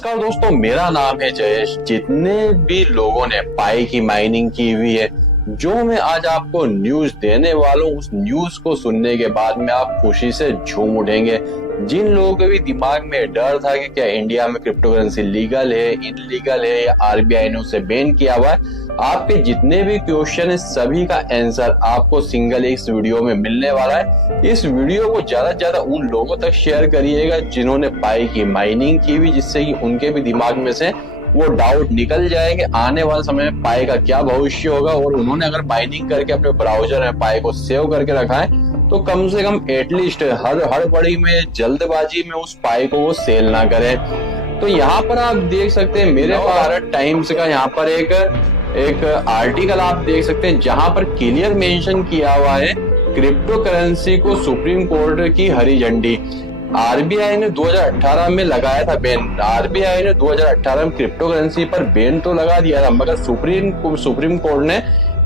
नमस्कार दोस्तों, मेरा नाम है जयेश। जितने भी लोगों ने पाई की माइनिंग की हुई है, जो मैं आज आपको न्यूज देने वाला हूँ, उस न्यूज को सुनने के बाद में आप खुशी से झूम उठेंगे। जिन लोगों के भी दिमाग में डर था कि क्या इंडिया में क्रिप्टो करेंसी लीगल है, इनलीगल है या आरबीआई ने उसे बैन किया हुआ है, आपके जितने भी क्वेश्चन है सभी का आंसर आपको सिंगल इस वीडियो में मिलने वाला है। इस वीडियो को ज्यादा से ज्यादा उन लोगों तक शेयर करिएगा जिन्होंने पाई की माइनिंग की हुई, जिससे कि उनके भी दिमाग में से वो डाउट निकल जाए कि आने वाले समय में पाई का क्या भविष्य होगा। और उन्होंने अगर माइनिंग करके अपने ब्राउजर में पाई को सेव करके रखा है तो कम से कम एटलीस्ट हड़बड़ी में, जल्दबाजी में उस पाई को वो सेल ना करें। तो यहाँ पर आप देख सकते हैं मेरे भारत टाइम्स का यहाँ पर एक आर्टिकल आप देख सकते हैं जहां पर क्लियर मेंशन किया हुआ है क्रिप्टो करेंसी को सुप्रीम कोर्ट की हरी झंडी। आरबीआई ने 2018 में लगाया था बैन। आरबीआई ने 2018 में क्रिप्टो करेंसी पर बैन तो लगा दिया था, मगर सुप्रीम कोर्ट ने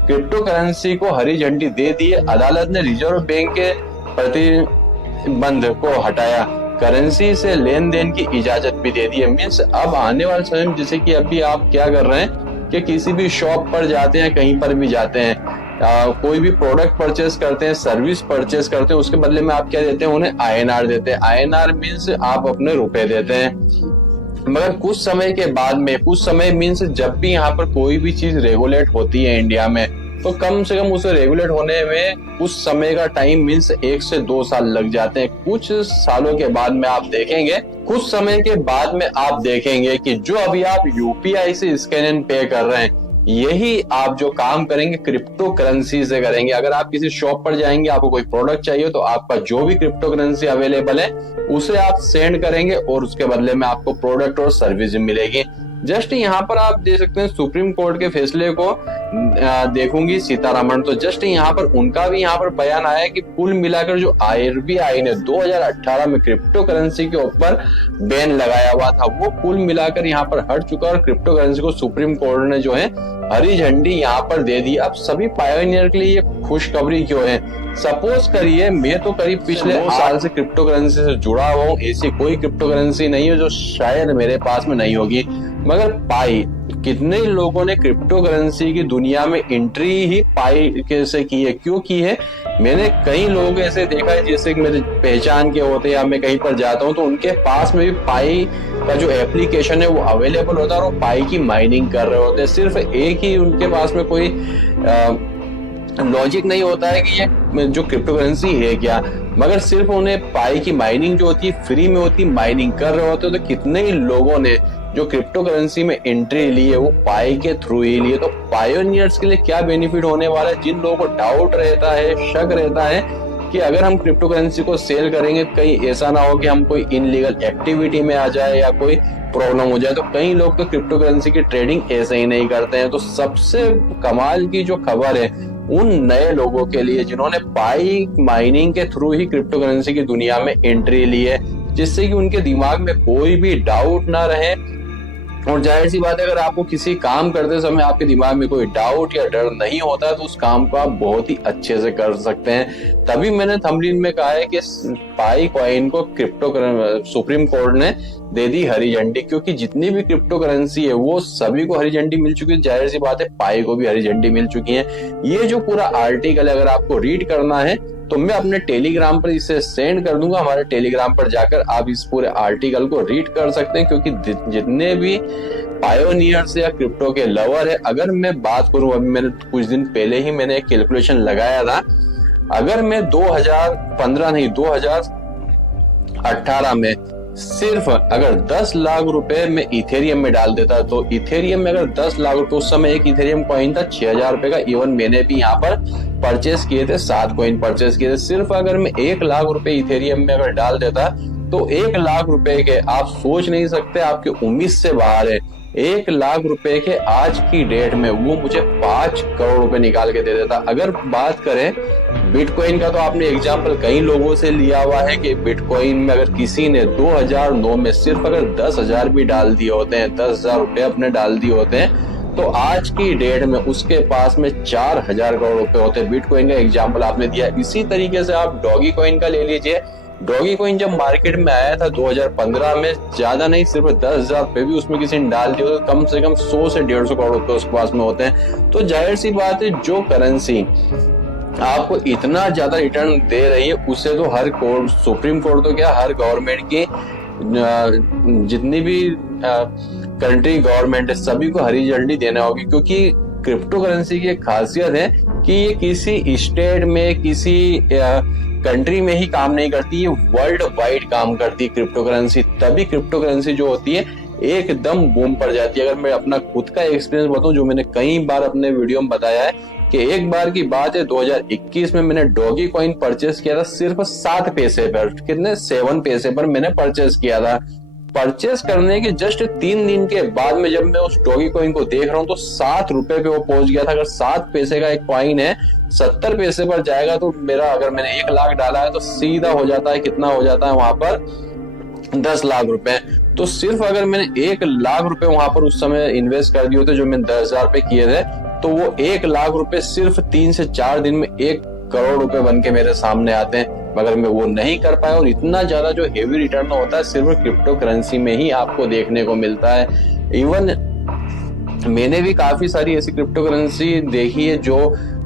क्रिप्टो करेंसी को हरी झंडी दे दी। अदालत ने रिजर्व बैंक के प्रतिबंध को हटाया, करेंसी से लेन देन की इजाजत भी दे दी है। मीन्स अब आने वाले समय में, जैसे कि अभी आप क्या कर रहे हैं कि किसी भी शॉप पर जाते हैं, कहीं पर भी जाते हैं, कोई भी प्रोडक्ट परचेस करते हैं, सर्विस परचेस करते हैं, उसके बदले में आप क्या देते हैं, उन्हें आईएनआर देते हैं। आईएनआर मीन्स आप अपने रुपए देते हैं। मगर कुछ समय के बाद में, कुछ समय मीन्स जब भी यहाँ पर कोई भी चीज रेगुलेट होती है इंडिया में, तो कम से कम उसे रेगुलेट होने में कुछ समय का टाइम मीन्स 1 से 2 साल लग जाते हैं। कुछ सालों के बाद में आप देखेंगे, कुछ समय के बाद में आप देखेंगे कि जो अभी आप यूपीआई से स्कैन एंड पे कर रहे हैं, यही आप जो काम करेंगे क्रिप्टो करेंसी से करेंगे। अगर आप किसी शॉप पर जाएंगे, आपको कोई प्रोडक्ट चाहिए, तो आपका जो भी क्रिप्टो करेंसी अवेलेबल है उसे आप सेंड करेंगे और उसके बदले में आपको प्रोडक्ट और सर्विस मिलेगी। जस्ट यहाँ पर आप देख सकते हैं सुप्रीम कोर्ट के फैसले को देखूंगी सीतारमण, तो जस्ट यहाँ पर उनका भी यहाँ पर बयान आया कि कुल मिलाकर जो आरबीआई ने 2018 में क्रिप्टो करेंसी के ऊपर बैन लगाया हुआ था, वो कुल मिलाकर यहाँ पर हट चुका और क्रिप्टो करेंसी को सुप्रीम कोर्ट ने जो है हरी झंडी यहाँ पर दे दी। अब सभी पायोनियर के लिए ये खुशखबरी क्यों है? सपोज करिए मैं तो करीब पिछले 2 साल से क्रिप्टो करेंसी से जुड़ा हुआ हूँ, ऐसी कोई क्रिप्टो करेंसी नहीं है जो शायद मेरे पास में नहीं होगी, मगर पाई, कितने लोगों ने क्रिप्टो करेंसी की दुनिया में एंट्री ही पाई कैसे की है, क्यों की है? मैंने कई लोग ऐसे देखा है जैसे कि मेरे पहचान के होते हैं या मैं कहीं पर जाता हूँ तो उनके पास में भी पाई का जो एप्लीकेशन है वो अवेलेबल होता है और वो पाई की माइनिंग कर रहे होते हैं। सिर्फ एक ही उनके पास में कोई लॉजिक नहीं होता है कि ये जो क्रिप्टो करेंसी है क्या, मगर सिर्फ उन्हें पाई की माइनिंग जो होती है फ्री में होती, माइनिंग कर रहे होते हैं। तो कितने ही लोगों ने जो क्रिप्टो करेंसी में एंट्री ली है वो पाई के थ्रू ही लिए। तो पायोनियर्स के लिए क्या बेनिफिट होने वाला है? जिन लोगों को डाउट रहता है, शक रहता है कि अगर हम क्रिप्टो करेंसी को सेल करेंगे कहीं ऐसा ना हो कि हम कोई इनलीगल एक्टिविटी में आ जाए या कोई प्रॉब्लम हो जाए, तो कई लोग तो क्रिप्टो करेंसी की ट्रेडिंग ऐसे ही नहीं करते हैं। तो सबसे कमाल की जो खबर है उन नए लोगों के लिए जिन्होंने पाई माइनिंग के थ्रू ही क्रिप्टो करेंसी की दुनिया में एंट्री ली है, जिससे कि उनके दिमाग में कोई भी डाउट ना रहे। और जाहिर सी बात है, अगर आपको किसी काम करते समय आपके दिमाग में कोई डाउट या डर नहीं होता है तो उस काम को आप बहुत ही अच्छे से कर सकते हैं। तभी मैंने थंबनेल में कहा है कि पाई कॉइन को सुप्रीम कोर्ट ने दे दी हरी झंडी, क्योंकि जितनी भी क्रिप्टो करेंसी है वो सभी को हरी झंडी मिल चुकी है। जाहिर सी बात है पाई को भी हरी झंडी मिल चुकी है। ये जो पूरा आर्टिकल अगर आपको रीड करना है तो मैं अपने टेलीग्राम पर इसे सेंड कर दूंगा। हमारे टेलीग्राम पर जाकर आप इस पूरे आर्टिकल को रीड कर सकते हैं, क्योंकि जितने भी पायोनियर्स या क्रिप्टो के लवर है, अगर मैं बात करूं, अभी मैंने कुछ दिन पहले ही मैंने एक कैलकुलेशन लगाया था, अगर मैं 2015 नहीं 2018 में सिर्फ अगर 10 लाख रुपए में इथेरियम में डाल देता, तो इथेरियम में अगर 10 लाख रुपए, उस समय एक इथेरियम कॉइन था 6,000 रुपए का, इवन मैंने भी यहाँ पर परचेस किए थे, 7 कॉइन परचेस किए थे। सिर्फ अगर मैं 1 लाख रुपए इथेरियम में अगर डाल देता तो 1 लाख रुपए के, आप सोच नहीं सकते, आपकी उम्मीद से बाहर है, 1 लाख रुपए के आज की डेट में वो मुझे 5 करोड़ रुपए निकाल के दे देता। अगर बात करें बिटकॉइन का, तो आपने एग्जांपल कई लोगों से लिया हुआ है कि बिटकॉइन में अगर किसी ने 2009 में सिर्फ अगर 10,000 भी डाल दिए होते हैं, 10,000 रुपए अपने डाल दिए होते हैं, तो आज की डेट में उसके पास में 4,000 करोड़ रुपए होते हैं। बिटकॉइन का एग्जांपल आपने दिया। इसी तरीके से आप डॉगी कॉइन का ले लीजिए, डॉगी कॉइन जब मार्केट में आया था 2015 में, ज्यादा नहीं सिर्फ 10,000 रुपए भी उसमें किसी ने डाल दिए तो कम से कम 100 से 150 करोड़ रुपए उसके पास में होते हैं। तो जाहिर सी बात है, जो करेंसी आपको इतना ज्यादा रिटर्न दे रही है उसे तो हर कोर्ट, सुप्रीम कोर्ट तो क्या, हर गवर्नमेंट की जितनी भी कंट्री गवर्नमेंट है सभी को हरी झंडी देना होगी, क्योंकि क्रिप्टो करेंसी की एक खासियत है कि ये किसी स्टेट में, किसी कंट्री में ही काम नहीं करती, ये वर्ल्ड वाइड काम करती है क्रिप्टो करेंसी। तभी क्रिप्टो करेंसी जो होती है एकदम बूम पड़ जाती है। अगर मैं अपना खुद का एक्सपीरियंस बताऊं, जो मैंने कई बार अपने वीडियो में बताया है कि एक बार की बात है 2021 में मैंने डॉगी कॉइन परचेस किया था सिर्फ 7 पैसे पर, कितने 7 पैसे पर मैंने परचेस किया था। परचेस करने के जस्ट 3 दिन के बाद में जब मैं उस डॉगी कॉइन को देख रहा हूँ तो 7 रुपए पे वो पहुंच गया था। अगर 7 पैसे का एक कॉइन है 70 पैसे पर जाएगा तो मेरा, अगर मैंने 1 लाख डाला है तो सीधा हो जाता है, कितना हो जाता है वहां पर 10 लाख रुपए। तो सिर्फ अगर मैंने 1 लाख रुपए वहां पर उस समय इन्वेस्ट कर दिए होते, जो मैंने 10,000 रुपए किए थे, तो वो 1 लाख रुपए सिर्फ 3 से 4 दिन में 1 करोड़ रुपए बन के मेरे सामने आते हैं। मगर मैं वो नहीं कर पाया, और इतना ज्यादा जो हेवी रिटर्न होता है सिर्फ क्रिप्टो करेंसी में ही आपको देखने को मिलता है। इवन मैंने भी काफी सारी ऐसी क्रिप्टो करेंसी देखी है जो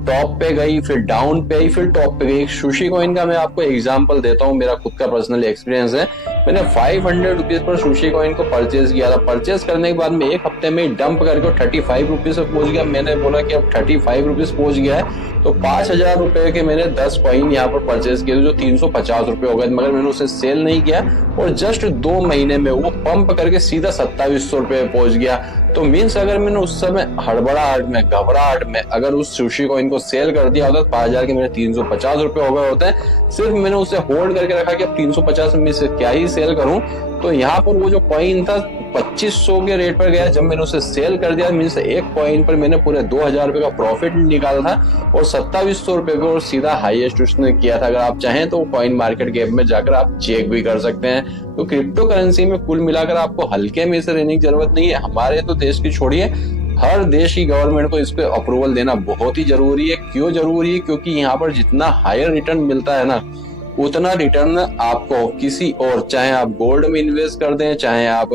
टॉप पे गई, फिर डाउन पे आई, फिर टॉप पे गई। सुशी कॉइन का मैं आपको एग्जांपल देता हूँ, मेरा खुद का पर्सनल एक्सपीरियंस है। मैंने 500 रुपीज पर सुशी कॉइन को परचेज किया था। परचेज करने के बाद में 1 हफ्ते में डंप करके 35 रुपीज पे पहुंच गया। मैंने बोला कि अब 35 रुपीज पहुंच गया है तो 5,000 रुपए के मैंने 10 कॉइन यहाँ पर परचेज किए जो 350 रुपए हो गए, मगर मैंने उसे सेल नहीं किया और जस्ट 2 महीने में वो पंप करके सीधा 2700 रुपए पहुंच गया। तो मीन्स अगर मैंने उस समय हड़बड़ाहट में, घबराहट में अगर उस सुशी कॉइन को सेल कर दिया होता तो 5,000 के मेरे 350 रुपए हो गए होते हैं। सिर्फ मैंने उसे होल्ड करके रखा कि अब 350 में से क्या ही सेल करूं, तो यहाँ पर वो जो कॉइन था 2500 के रेट पर गया। जब मैंने उसे सेल कर दिया मीन्स एक कॉइन पर मैंने पूरे 2,000 रुपए का प्रॉफिट निकाला था और 2700 रुपए पे और सीधा हाईएस्ट उसने किया था। अगर आप चाहें तो कॉइन मार्केट कैप में जाकर आप चेक भी कर सकते हैं। तो क्रिप्टो करेंसी में कुल मिलाकर आपको हल्के में से रहने की जरूरत नहीं है। हमारे तो देश की छोड़िए, हर देश की गवर्नमेंट को इस पे अप्रूवल देना बहुत ही जरूरी है। क्यों जरूरी है? क्योंकि यहाँ पर जितना हायर रिटर्न मिलता है ना, उतना रिटर्न आपको किसी और, चाहे आप गोल्ड में इन्वेस्ट कर दें, चाहे आप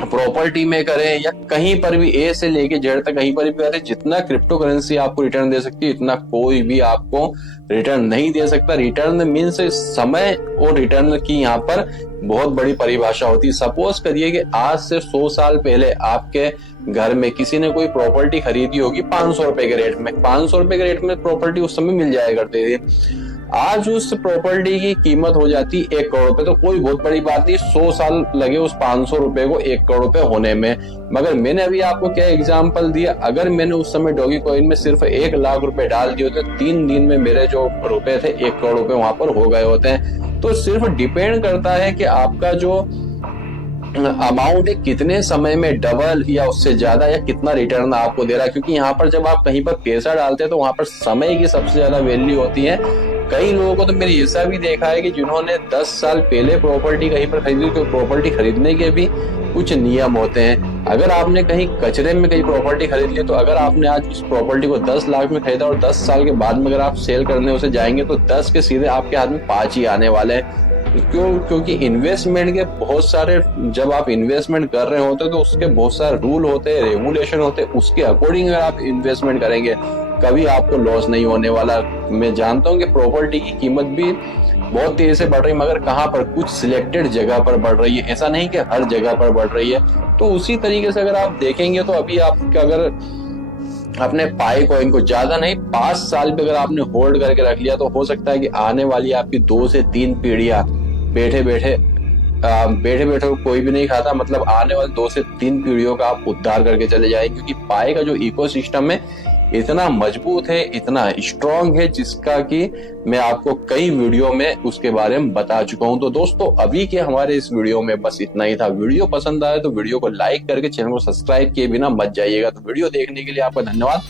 प्रॉपर्टी में करें या कहीं पर भी, ए से लेके जेड तक कहीं पर भी करें, जितना क्रिप्टो करेंसी आपको रिटर्न दे सकती है इतना कोई भी आपको रिटर्न नहीं दे सकता। रिटर्न मीन्स समय और रिटर्न की यहाँ पर बहुत बड़ी परिभाषा होती है। सपोज करिए कि आज से 100 साल पहले आपके घर में किसी ने कोई प्रॉपर्टी खरीदी होगी 500 रुपए के रेट में। 500 रुपए के रेट में प्रॉपर्टी उस समय मिल जाया करती थी। आज उस प्रॉपर्टी की कीमत हो जाती 1 करोड़ रुपए। तो कोई बहुत बड़ी बात नहीं, 100 साल लगे उस 500 रुपए को 1 करोड़ रुपए होने में। मगर मैंने अभी आपको क्या एग्जांपल दिया, अगर मैंने उस समय डॉगी कॉइन में सिर्फ 1 लाख रुपए डाल दिए होते, 3 दिन में मेरे जो रुपए थे 1 करोड़ रुपए वहां पर हो गए होते हैं। तो सिर्फ डिपेंड करता है कि आपका जो अमाउंट है कितने समय में डबल या उससे ज्यादा या कितना रिटर्न आपको दे रहा है। क्योंकि यहाँ पर जब आप कहीं पर पैसा डालते हैं तो वहां पर समय की सबसे ज्यादा वैल्यू होती है। कई लोगों को तो मैंने ऐसा भी देखा है कि जिन्होंने 10 साल पहले प्रॉपर्टी कहीं पर खरीदी, तो प्रॉपर्टी खरीदने के भी कुछ नियम होते हैं। अगर आपने कहीं कचरे में कहीं प्रॉपर्टी खरीद ली, तो अगर आपने आज उस प्रॉपर्टी को 10 लाख में खरीदा और 10 साल के बाद में अगर आप सेल करने उसे जाएंगे तो 10 के सीधे आपके हाथ में 5 ही आने वाले हैं। क्यों? क्योंकि इन्वेस्टमेंट के बहुत सारे, जब आप इन्वेस्टमेंट कर रहे होते हैं तो उसके बहुत सारे रूल होते हैं, रेगुलेशन होते हैं। उसके अकॉर्डिंग अगर आप इन्वेस्टमेंट करेंगे कभी आपको लॉस नहीं होने वाला। मैं जानता हूँ कि प्रॉपर्टी की कीमत भी बहुत तेजी से बढ़ रही है, मगर कहाँ पर, कुछ सिलेक्टेड जगह पर बढ़ रही है, ऐसा नहीं कि हर जगह पर बढ़ रही है। तो उसी तरीके से अगर आप देखेंगे तो अभी आपका अगर अपने पाई कॉइन को ज्यादा नहीं 5 साल पे अगर आपने होल्ड करके रख लिया, तो हो सकता है कि आने वाली आपकी 2 से 3 पीढ़ियां बैठे बैठे कोई भी नहीं खाता, मतलब आने वाले 2 से 3 पीढ़ियों का आप उद्धार करके चले जाएंगे। क्योंकि पाई का जो इकोसिस्टम है इतना मजबूत है, इतना स्ट्रांग है, जिसका कि मैं आपको कई वीडियो में उसके बारे में बता चुका हूं। तो दोस्तों अभी के हमारे इस वीडियो में बस इतना ही था। वीडियो पसंद आए तो वीडियो को लाइक करके चैनल को सब्सक्राइब किए बिना मत जाइएगा। तो वीडियो देखने के लिए आपका धन्यवाद।